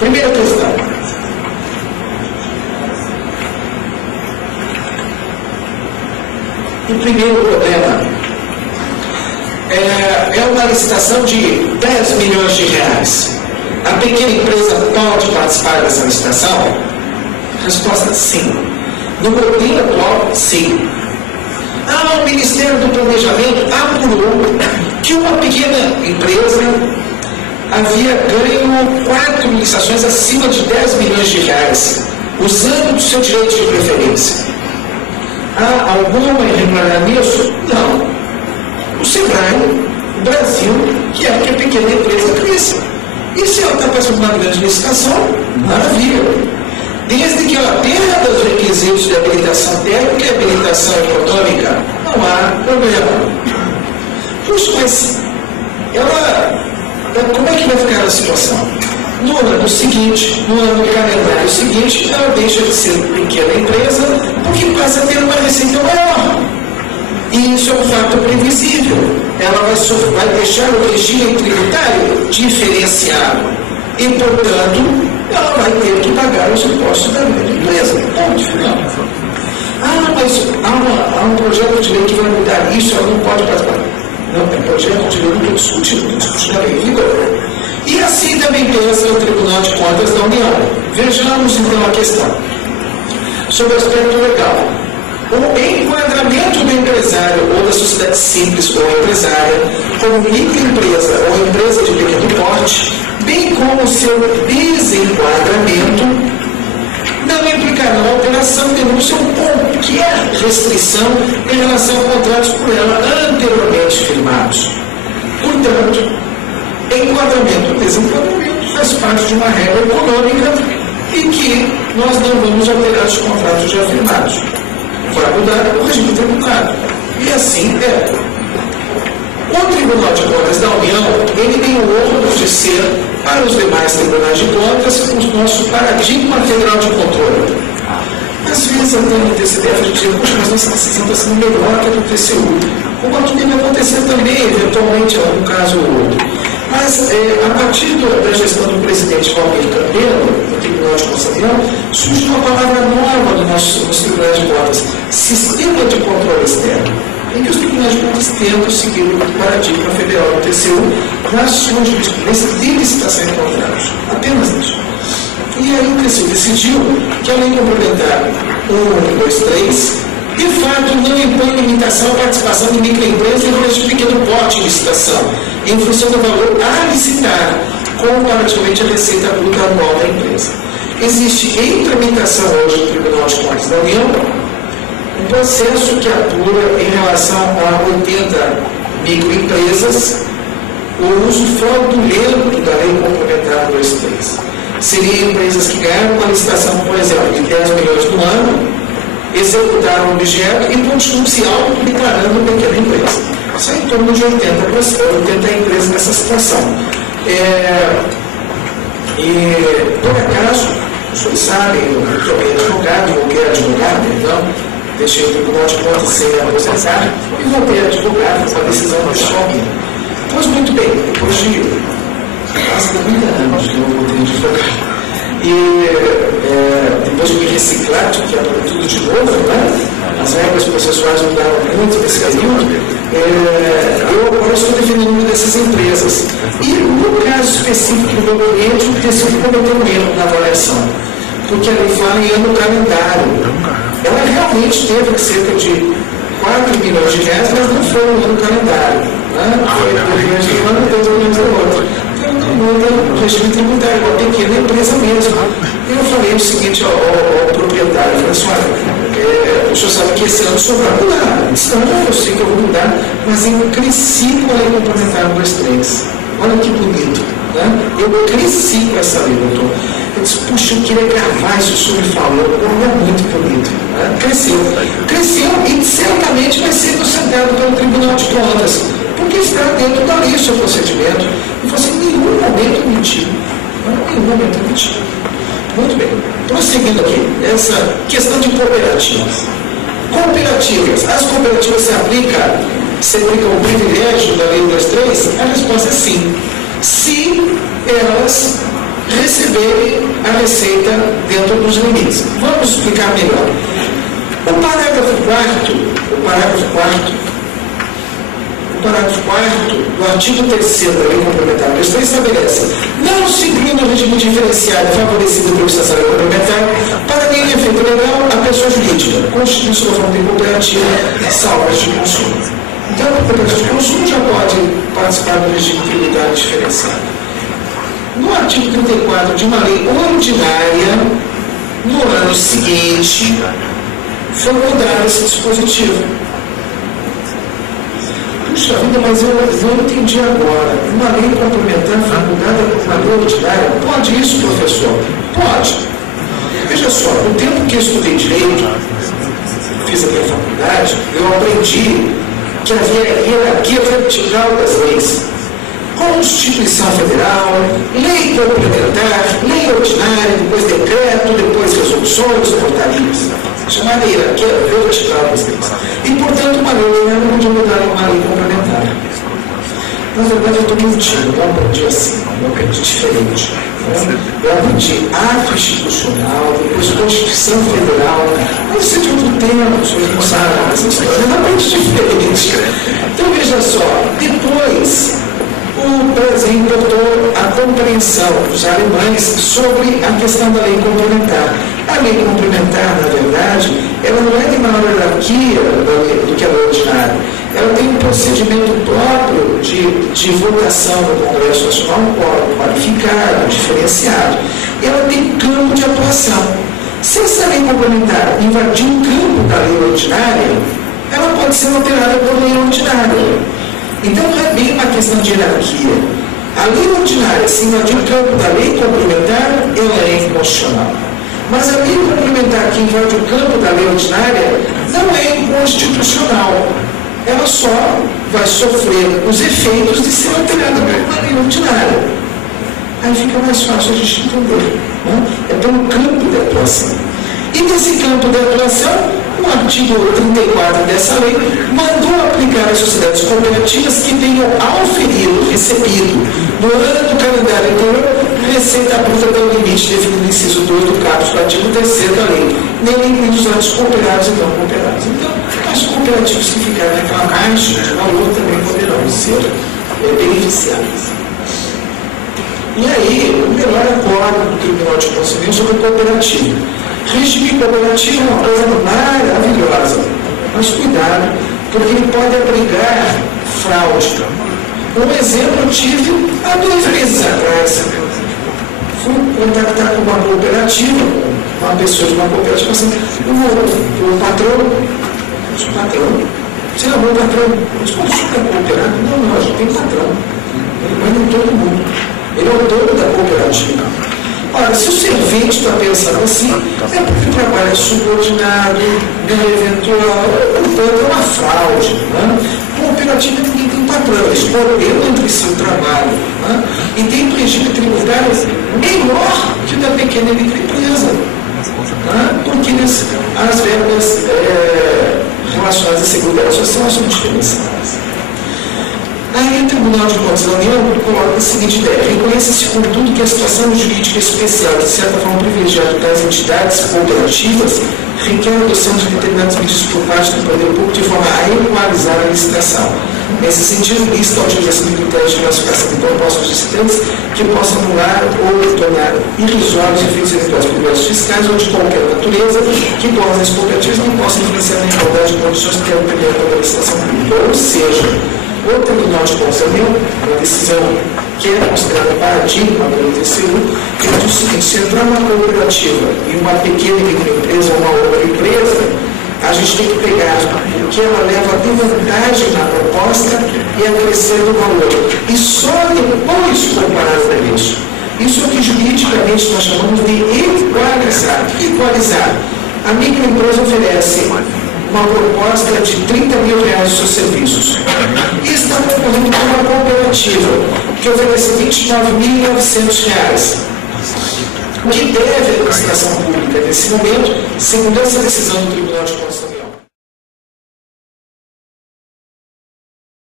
Primeira questão. O primeiro problema é uma licitação de 10 milhões de reais. A pequena empresa pode participar dessa licitação? Resposta: sim. No modelo atual, sim. O Ministério do Planejamento apurou que uma pequena empresa havia ganho 4 licitações acima de 10 milhões de reais, usando o seu direito de preferência. Há alguma irregularidade nisso? Não. O Sebrae, o Brasil, quer que a pequena empresa cresça. E se ela está passando uma grande licitação, maravilha. Desde que ela atenda os requisitos de habilitação técnica e habilitação econômica, não há problema. Puxa, mas como é que vai ficar a situação? No ano seguinte, no ano calendário seguinte, ela deixa de ser pequena empresa porque passa a ter uma receita maior. E isso é um fato previsível. Ela vai deixar o regime tributário diferenciado. E, portanto, ela vai ter que pagar os impostos da grande empresa. Ponto final. Mas há um projeto de lei que vai mudar isso, ela não pode participar. Não, é projeto de lei, não estou discutindo a lei em vigor. E assim também pensa o Tribunal de Contas da União. Vejamos então a questão. Sobre o aspecto legal. O enquadramento do empresário ou da sociedade simples ou empresária como microempresa ou empresa de pequeno porte, bem como o seu desenquadramento, não implicará alteração, denúncia ou qualquer restrição em relação a contratos por ela anteriormente firmados. Portanto, enquadramento ou desenquadramento faz parte de uma regra econômica e que nós não vamos alterar os contratos já firmados. Vai mudar o regime tributário. E assim é. O Tribunal de Contas da União, ele tem o ônus de ser, para os demais tribunais de contas, o nosso paradigma federal de controle. Às vezes, andando no TCDF, a gente diz, poxa, mas nossa decisão está sendo melhor que a do TCU. Como tudo deve acontecer também, eventualmente, em algum caso ou outro. Mas, a partir da gestão do presidente Valmir Campelo, no Tribunal de Contas da União, surge uma palavra nova nos tribunais de contas: sistema de controle externo, em que os tribunais de contas tentam seguir o paradigma federal do TCU na sua jurisprudência de licitação em contratos. Apenas isso. E aí o TCU decidiu que a lei complementar 1, 2, 3, de fato não impõe limitação à participação de microempresas e empresas de pequeno porte em licitação, em função do valor a licitar, comparativamente à receita bruta anual da empresa. Existe em tramitação hoje no Tribunal de Contas da União um processo que apura em relação a 80 microempresas o uso fraudulento da lei complementar 2.3. Seriam empresas que ganharam uma licitação, por exemplo, de 10 milhões no ano, executaram o objeto e continuam se autodeclarando pequena empresa. Isso é em torno de 80 empresas nessa situação. E, por acaso, os senhores sabem, eu também advogado, voltei a advogado, então, deixei o Tribunal de Contas sem me aposentar e voltei a advogado com a decisão pessoal minha. Pois muito bem, depois de quase 30 anos que eu voltei a advogado. E depois de me reciclar, tive que aprender tudo de novo, né? As regras processuais mudaram muito nesse período. Eu agora estou defendendo uma dessas empresas. E no caso específico do meu cliente, o TCU cometeu um erro na avaliação, porque a lei fala em ano calendário. Ela realmente teve cerca de 4 milhões de reais, mas não foi no ano calendário. Né? Foi 2 milhões de um ano e 2 milhões do outro. Então, muda o regime tributário, uma pequena empresa mesmo. Eu falei o seguinte ao proprietário, eu falei assim, olha, o senhor sabe que esse ano o senhor vai mudar. Ele disse, não, eu sei que eu vou mudar, mas eu cresci com a lei complementar 2.3. Olha que bonito. Né? Eu cresci com essa lei, doutor. Eu disse, puxa, eu queria gravar isso que o senhor me falou. É muito bonito. Né? Cresceu. Cresceu e certamente vai ser concentrado pelo Tribunal de Contas, porque está dentro da lei o seu procedimento. E você em nenhum momento mentiu. Em nenhum momento mentiu. Muito bem. Prosseguindo aqui, essa questão de cooperativas. Cooperativas. As cooperativas se aplicam o privilégio da lei 2.3? A resposta é sim. Se elas receberem a receita dentro dos limites. Vamos explicar melhor. O parágrafo 4º do artigo 3º da Lei Complementar Número estabelece: não se inclui no regime diferenciado favorecido pela prestação complementar para nenhum efeito legal a pessoa jurídica, constitui sua fonte de cooperativa, salvo de consumo. Então, a cooperativa de consumo já pode participar do regime tributário diferenciado. No artigo 34 de uma lei ordinária, no ano seguinte, foi mudado esse dispositivo. Puxa vida, mas eu não entendi agora. Uma lei complementar foi mudada por uma lei ordinária. Pode isso, professor? Pode. Veja só, no tempo que eu estudei direito, fiz a minha faculdade, eu aprendi que havia hierarquia vertical das leis. Constituição Federal, lei complementar, lei ordinária, depois decreto, depois resoluções, portarias. Chamada hierarquia vertical das leis. E, portanto, uma lei ordinária não podia mudar uma lei complementar. Na verdade, eu estou mentindo, eu aprendi assim, eu aprendi diferente. Eu aprendi ato institucional, depois Constituição Federal. Não sei de outro tempo, os senhores não sabem essa história, eu aprendi diferente. Então, veja só, depois o Brasil importou a compreensão dos alemães sobre a questão da lei complementar. A lei complementar, na verdade, ela não é de maior hierarquia do que a lei ordinária. Ela tem um procedimento próprio de votação no Congresso Nacional, um quórum qualificado, diferenciado. Ela tem campo de atuação. Se essa lei complementar invadir um campo da lei ordinária, ela pode ser alterada por lei ordinária. Então, não é bem uma questão de hierarquia. A lei ordinária, se invadir o campo da lei complementar, ela é inconstitucional. Mas a lei complementar que invade o campo da lei ordinária não é inconstitucional. Ela só vai sofrer os efeitos de ser alterada por uma lei ordinária. Aí fica mais fácil a gente entender. Né? É pelo campo de atuação. E nesse campo de atuação, o artigo 34 dessa lei mandou aplicar às sociedades cooperativas que tenham recebido no ano do calendário anterior receita bruta pelo limite definido no inciso 2 do caput do artigo 3º da lei, nem incluindo os atos cooperados e não cooperados. Então, as cooperativas que ficarem naquela margem de valor também poderão ser beneficiadas. E aí, o melhor acordo do Tribunal de Contas sobre a cooperativa. Regime cooperativo é uma coisa maravilhosa, mas cuidado, porque ele pode abrigar fraude. Um exemplo eu tive há 2 meses atrás. Fui contactar com uma cooperativa, uma pessoa de uma cooperativa, assim, o patrão, você é o meu patrão, mas quando o senhor é cooperado? Não, a gente tem patrão, mas nem todo mundo. Ele é o dono da cooperativa. Ora, se o servente está pensando assim, é porque o trabalho é subordinado, ganho eventual, portanto é uma fraude. Né? Cooperativa ninguém tem patrão, eles coordenam entre si o trabalho. Né? E tem um regime tributário melhor que o da pequena e microempresa. Né? Porque as verbas relacionadas à Seguridade Social são diferenciadas. Aí o Tribunal de Contas da União coloca a seguinte ideia: reconhece-se, contudo, que a situação jurídica especial, de certa forma privilegiada das entidades cooperativas, requer a adoção de determinadas medidas por parte do poder público de forma a equalizar a licitação. Nesse sentido, lista a utilização de critérios de classificação de propostas licitantes que possam anular ou tornar irrisórios efeitos eventuais privilégios fiscais ou de qualquer natureza que tornem as cooperativas não possam influenciar na igualdade de condições que é o primeiro da licitação pública. Ou seja, o Tribunal de Contas da União, uma decisão que é considerada paradigma pelo TCU, que diz o seguinte: se entrar uma cooperativa e uma pequena microempresa ou uma outra empresa, a gente tem que pegar o que ela leva de vantagem na proposta e acrescer o valor. E só depois comparar o preço. Isso é o que juridicamente nós chamamos de equalizar. Equalizar. A microempresa oferece uma proposta de R$30 mil dos seus serviços. E está concorrendo com uma cooperativa que oferece R$29.900. O que deve a administração pública nesse momento, segundo essa decisão do Tribunal de Contas